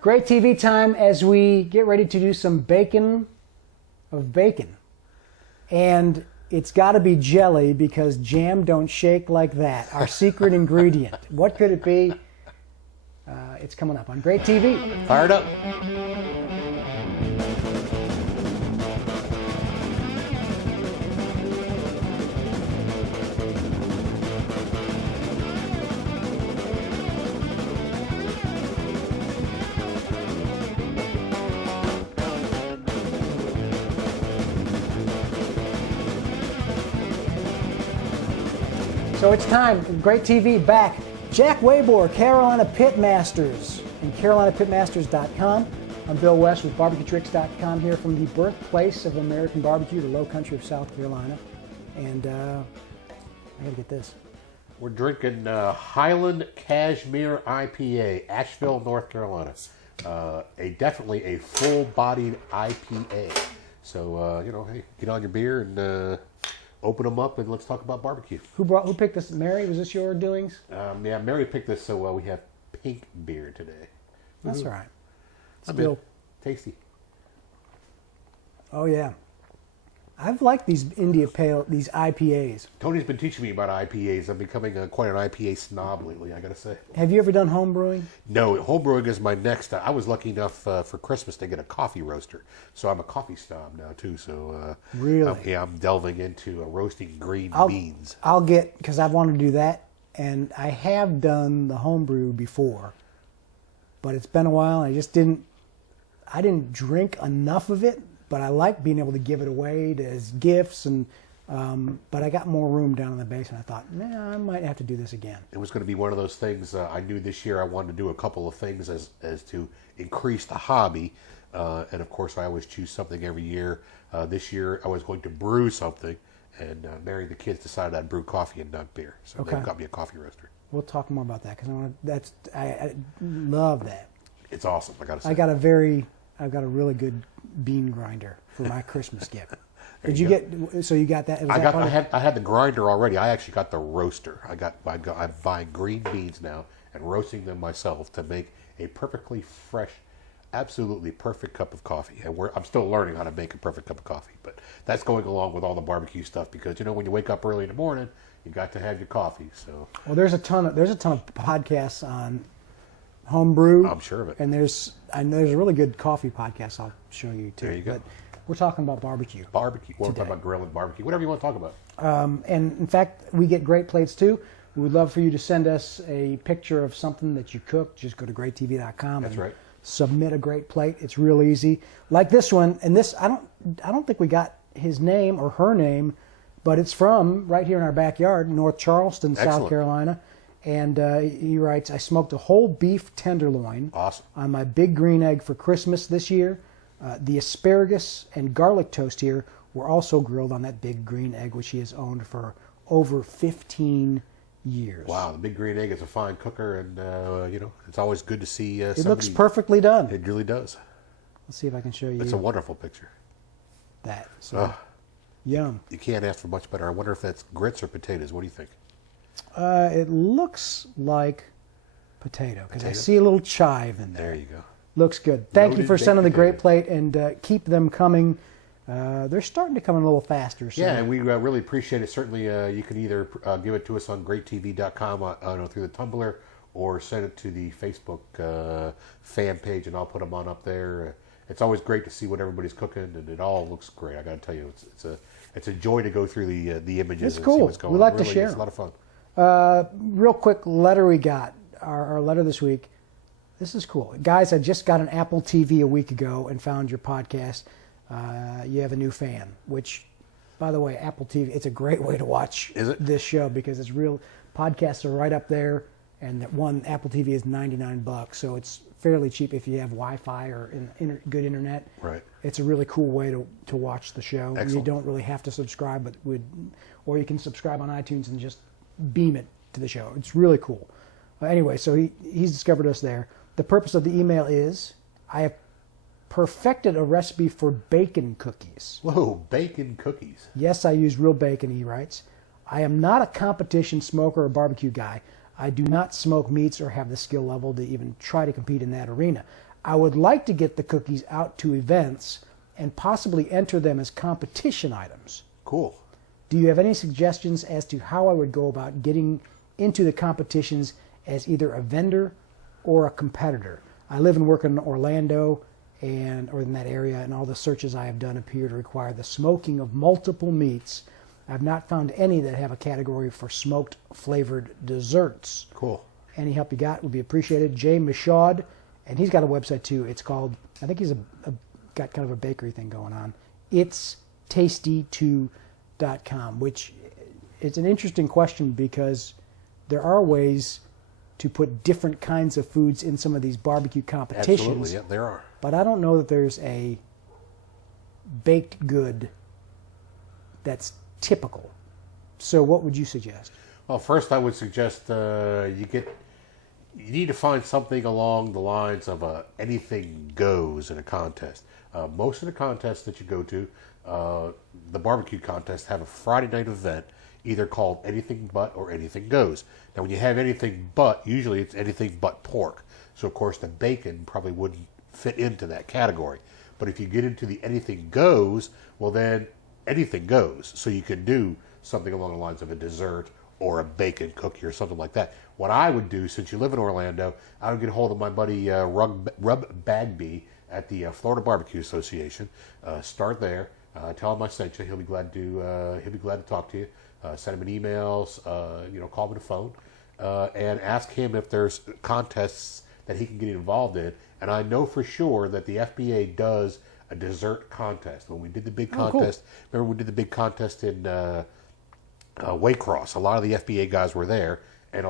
Great TV time as we get ready to do some bacon of bacon. And it's got to be jelly because jam don't shake like that. Our secret ingredient. What could it be? It's coming up on Great TV. Fired up. So it's time. Great TV back. Jack Wabor, Carolina Pitmasters, and CarolinaPitmasters.com. I'm Bill West with BBQTricks.com here from the birthplace of American barbecue, the low country of South Carolina. And I gotta get this. We're drinking Highland Cashmere IPA, Asheville, North Carolina. Definitely a full-bodied IPA. So hey, get on your beer and open them up and let's talk about barbecue. Who picked this? Mary, was this your doings? Yeah, Mary picked this, so we have pink beer today. That's all right. Still tasty. Oh yeah, I've liked these these IPAs. Tony's been teaching me about IPAs. I'm becoming quite an IPA snob lately, I gotta say. Have you ever done home brewing? No, home brewing is my next. I was lucky enough for Christmas to get a coffee roaster, so I'm a coffee snob now too. So really, I'm delving into roasting green beans. I'll get, because I've wanted to do that, and I have done the home brew before, but it's been a while. And I didn't drink enough of it. But I like being able to give it away as gifts, and but I got more room down in the basement. I thought, I might have to do this again. It was going to be one of those things. I knew this year I wanted to do a couple of things as to increase the hobby, and of course I always choose something every year. This year I was going to brew something, and Mary and the kids decided I'd brew coffee and not beer, so they got me a coffee roaster. We'll talk more about that because I love that. It's awesome. I got to say. I've got a really good bean grinder for my Christmas gift. Did you get? So you got that? I had the grinder already. I actually got the roaster. I'm buying green beans now and roasting them myself to make a perfectly fresh, absolutely perfect cup of coffee. And I'm still learning how to make a perfect cup of coffee, but that's going along with all the barbecue stuff because when you wake up early in the morning, you got to have your coffee. So there's a ton of podcasts on homebrew. I'm sure of it. And there's a really good coffee podcast I'll show you too. There you go. But we're talking about barbecue. Barbecue. We're talking about grilling, barbecue, whatever you want to talk about. And in fact, we get great plates too. We would love for you to send us a picture of something that you cooked. Just go to greattv.com. That's right. Submit a great plate. It's real easy. Like this one, and this I don't think we got his name or her name, but it's from right here in our backyard, North Charleston, South Carolina. And he writes, I smoked a whole beef tenderloin on my big green egg for Christmas this year. The asparagus and garlic toast here were also grilled on that big green egg, which he has owned for over 15 years. Wow, the big green egg is a fine cooker, and it's always good to see it looks perfectly done. It really does. Let's see if I can show you. It's a wonderful picture. Yum. You can't ask for much better. I wonder if that's grits or potatoes. What do you think? It looks like potato because I see a little chive in there. There you go. Looks good. Thank you for sending the great plate, and keep them coming. They're starting to come in a little faster. So. Yeah, and we really appreciate it. Certainly, you can either give it to us on greattv.com through the Tumblr, or send it to the Facebook fan page, and I'll put them on up there. It's always great to see what everybody's cooking, and it all looks great. I got to tell you, it's a joy to go through the images. It's cool. See what's going we on. like Really, to share. It's a lot of fun. Real quick letter we got. Our letter this week. This is cool. Guys, I just got an Apple TV a week ago and found your podcast. You have a new fan, which, by the way, Apple TV, it's a great way to watch this show because it's real. Podcasts are right up there, and that one Apple TV is $99, so it's fairly cheap if you have Wi-Fi or good internet. Right. It's a really cool way to watch the show. Excellent. You don't really have to subscribe, or you can subscribe on iTunes and just beam it to the show. It's really cool. Anyway, so he's discovered us there. The purpose of the email is, I have perfected a recipe for bacon cookies. Whoa, bacon cookies. Yes, I use real bacon, he writes. I am not a competition smoker or barbecue guy. I do not smoke meats or have the skill level to even try to compete in that arena. I would like to get the cookies out to events and possibly enter them as competition items. Cool. Do you have any suggestions as to how I would go about getting into the competitions as either a vendor or a competitor? I live and work in Orlando or in that area, and all the searches I have done appear to require the smoking of multiple meats. I've not found any that have a category for smoked flavored desserts. Cool. Any help you got would be appreciated. Jay Michaud, and he's got a website too. It's called, I think he's got kind of a bakery thing going on. It's tasty2.com, which it's an interesting question because there are ways to put different kinds of foods in some of these barbecue competitions. Absolutely, yeah, there are. But I don't know that there's a baked good that's typical. So what would you suggest? Well, first I would suggest you need to find something along the lines of anything goes in a contest. Most of the contests that you go to, the barbecue contests, have a Friday night event either called Anything But or Anything Goes. Now, when you have anything but, usually it's anything but pork. So, of course, the bacon probably wouldn't fit into that category. But if you get into the Anything Goes, well, then anything goes. So you can do something along the lines of a dessert or a bacon cookie or something like that. What I would do, since you live in Orlando, I would get a hold of my buddy Rub Bagby at the Florida Barbecue Association. Start there. Tell him I sent you. He'll be glad to talk to you. Send him an email. Call him on the phone, and ask him if there's contests that he can get involved in. And I know for sure that the FBA does a dessert contest. When we did the big contest, cool. Remember we did the big contest in Waycross. A lot of the FBA guys were there, and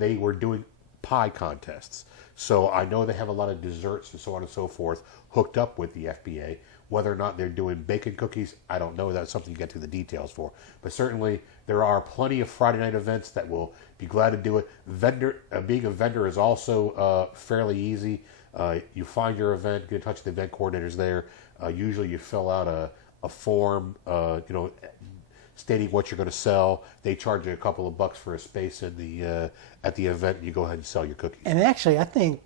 they were doing pie contests. So I know they have a lot of desserts and so on and so forth hooked up with the FBA. Whether or not they're doing bacon cookies, I don't know. That's something you get to the details for. But certainly there are plenty of Friday night events that will be glad to do it. Being a vendor is also fairly easy. You find your event, get in touch with the event coordinators there. Usually you fill out a form, stating what you're going to sell. They charge you a couple of bucks for a space in at the event, and you go ahead and sell your cookies. And actually, I think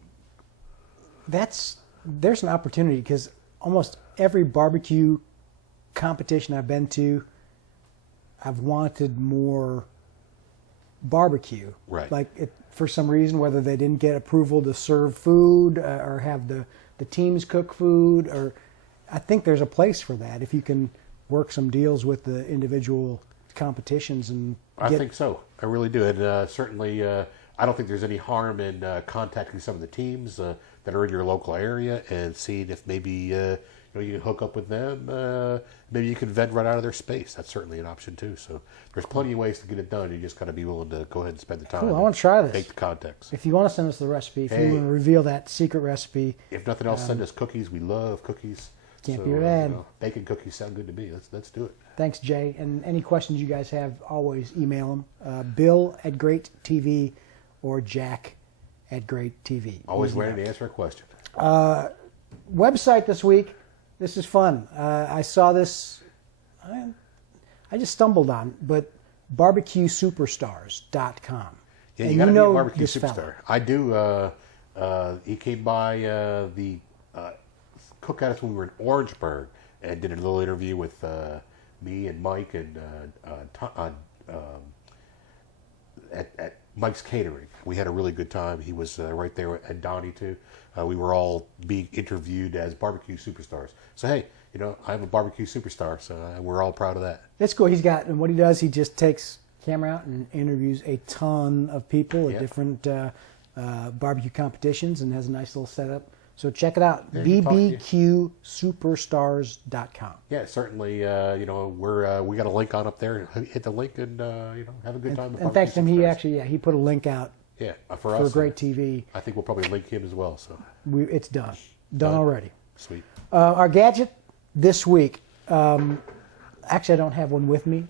there's an opportunity because almost every barbecue competition I've been to, I've wanted more barbecue. Right. Like for some reason, whether they didn't get approval to serve food or have the teams cook food, or I think there's a place for that if you can work some deals with the individual competitions. I think so. I really do. And certainly, I don't think there's any harm in contacting some of the teams that are in your local area and seeing if maybe you can hook up with them. Maybe you can vent right out of their space. That's certainly an option too. So there's plenty of ways to get it done. You just got to be willing to go ahead and spend the time. Cool. I want to try this. Take the context. If you want to send us the recipe, if you want to reveal that secret recipe. If nothing else, send us cookies. We love cookies. Can't be bad. Bacon cookies sound good to me. Let's do it. Thanks, Jay. And any questions you guys have, always email them. Bill at Great TV or Jack at Great TV. Always ready to answer a question. Website this week. This is fun. I saw this. I just stumbled on, but BBQSuperstars.com. Yeah, you got to be a barbecue superstar. Fella. I do. He came by the cook at us when we were in Orangeburg and did a little interview with me and Mike and at Mike's Catering. We had a really good time. He was right there, and Donnie too. We were all being interviewed as barbecue superstars. So hey, I'm a barbecue superstar, so we're all proud of that. It's cool. And what he does, he just takes camera out and interviews a ton of people at different barbecue competitions and has a nice little setup. So check it out, BBQSuperstars.com. Yeah, certainly. We got a link on up there. Hit the link and have a good time. And thanks to him, he put a link out. Yeah, for us, Great TV. I think we'll probably link him as well. So it's done already. Sweet. Our gadget this week. Actually, I don't have one with me,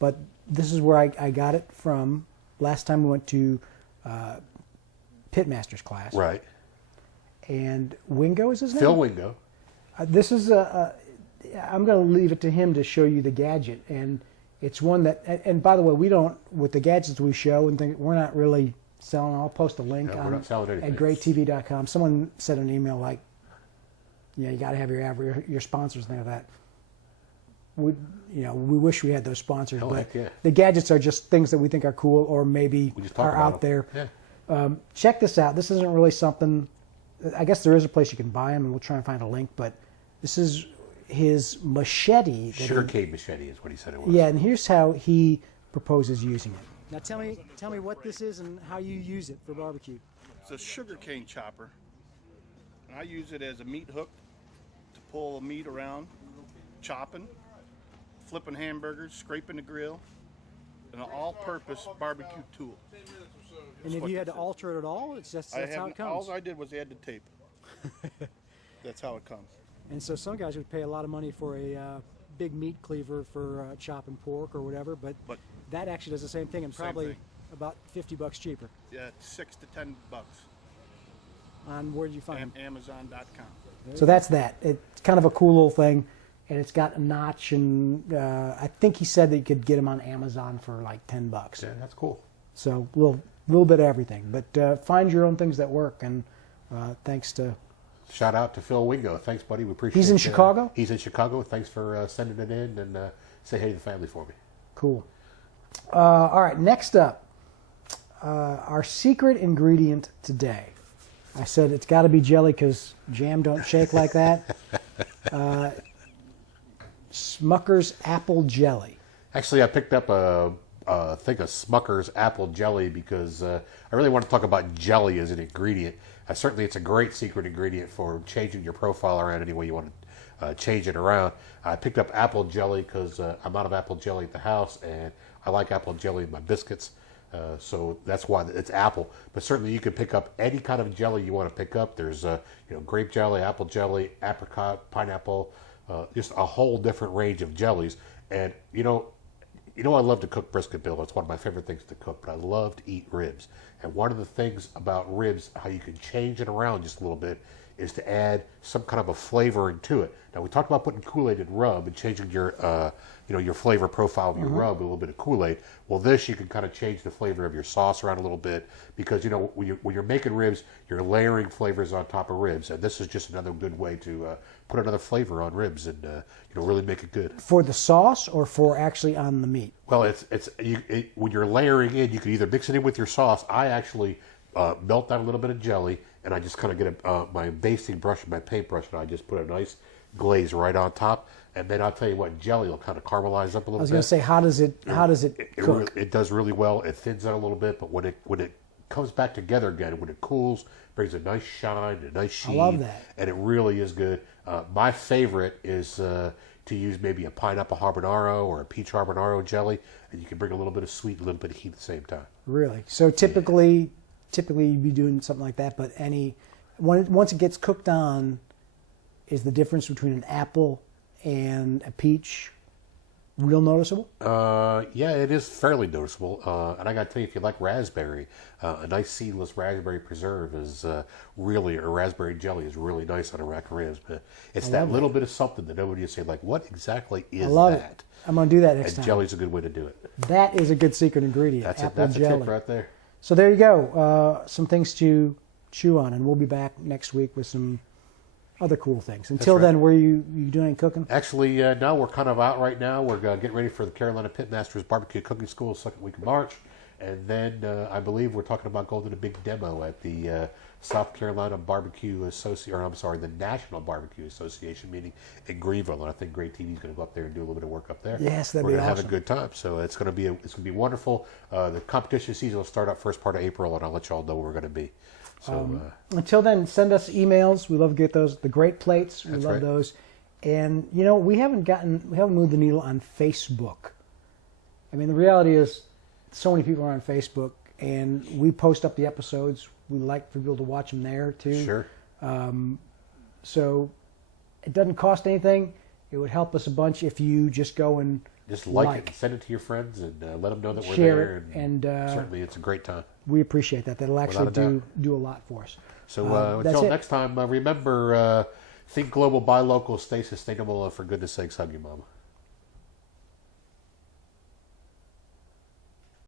but this is where I got it from. Last time we went to Pitmaster's class. Right. And Wingo is his name? Phil Wingo. This is I'm going to leave it to him to show you the gadget. And it's one that, and by the way, we don't, with the gadgets we show and things, we're not really selling. I'll post a link No, we're not selling anything. at greattv.com. Someone sent an email like, you got to have your sponsors and that. We wish we had those sponsors, Oh, but heck yeah. the gadgets are just things that we think are cool or maybe We just talk are about out them. there. Yeah. Check this out. This isn't really something. I guess there is a place you can buy them, and we'll try and find a link. But this is his machete. Sugarcane machete is what he said it was. Yeah, and here's how he proposes using it. Now tell me what this is and how you use it for barbecue. It's a sugarcane chopper. And I use it as a meat hook to pull meat around, chopping, flipping hamburgers, scraping the grill, and an all-purpose barbecue tool. And if you had to alter it at all, it's just that's how it comes. All I did was add the tape. That's how it comes. And so some guys would pay a lot of money for a big meat cleaver for chopping pork or whatever, but that actually does the same thing and probably about $50 cheaper. Yeah, $6 to $10. On where did you find it? Amazon.com. So that's that. It's kind of a cool little thing, and it's got a notch, and I think he said that you could get them on Amazon for like $10. Yeah, that's cool. So a little bit of everything, but find your own things that work. And thanks to Shout out to Phil Wingo. Thanks, buddy. We appreciate it. He's in Chicago? He's in Chicago. Thanks for sending it in, and say hey to the family for me. Cool. All right, next up, our secret ingredient today. I said it's got to be jelly because jam don't shake like that. Smucker's apple jelly. Actually, I picked up a thing of Smucker's apple jelly because I really want to talk about jelly as an ingredient. Certainly, it's a great secret ingredient for changing your profile around any way you want to change it around. I picked up apple jelly because I'm out of apple jelly at the house, and I like apple jelly in my biscuits. So that's why it's apple. But certainly, you can pick up any kind of jelly you want to pick up. There's grape jelly, apple jelly, apricot, pineapple, just a whole different range of jellies. And I love to cook brisket, Bill. It's one of my favorite things to cook, but I love to eat ribs. And one of the things about ribs, how you can change it around just a little bit, is to add some kind of a flavoring to it. Now, we talked about putting Kool-Aid in rub and changing your flavor profile of your rub with a little bit of Kool-Aid. Well, this, you can kind of change the flavor of your sauce around a little bit because, when you're making ribs, you're layering flavors on top of ribs. And this is just another good way to put another flavor on ribs and, really make it good. For the sauce or for actually on the meat? Well, when you're layering in, you can either mix it in with your sauce. I actually melt down a little bit of jelly, and I just kind of get my basting brush and my paintbrush, and I just put a nice glaze right on top. And then I'll tell you what, jelly will kind of caramelize up a little bit. I was going to say, how does it cook? It does really well. It thins out a little bit, but when it comes back together again, when it cools, brings a nice shine, a nice sheen. I love that. And it really is good. My favorite is to use maybe a pineapple habanero or a peach habanero jelly, and you can bring a little bit of sweet, a little bit of heat at the same time. Really? So typically you'd be doing something like that, but once it gets cooked on, is the difference between an apple and a peach real noticeable? Yeah, it is fairly noticeable. And I got to tell you, if you like raspberry, a nice seedless raspberry preserve is or raspberry jelly is really nice on a rack of ribs. But it's that little bit of something that nobody will say, like, what exactly is that? I love it. I'm going to do that next time. And jelly's a good way to do it. That is a good secret ingredient. That's apple jelly. a tip right there. So there you go. Some things to chew on, and we'll be back next week with some other cool things. Until then, were you doing any cooking? Actually, no, we're kind of out right now. We're getting ready for the Carolina Pitmasters Barbecue Cooking School, second week of March. And then I believe we're talking about going to the big demo at the South Carolina Barbecue the National Barbecue Association meeting in Greenville. And I think Great TV is going to go up there and do a little bit of work up there. Yes, that'd be awesome. We're going to have a good time. So it's going to be wonderful. The competition season will start up first part of April, and I'll let you all know where we're going to be. So until then, send us emails. We love to get those. The great plates, we love those. And we haven't moved the needle on Facebook. I mean, the reality is, so many people are on Facebook, and we post up the episodes. We like for people to watch them there too. Sure. So it doesn't cost anything. It would help us a bunch if you just go and just like it, and send it to your friends, and let them know that we're share there. It, and certainly, it's a great time. We appreciate that. That'll actually do a lot for us. So until next time, remember, think global, buy local, stay sustainable, and for goodness sakes, hug your mama.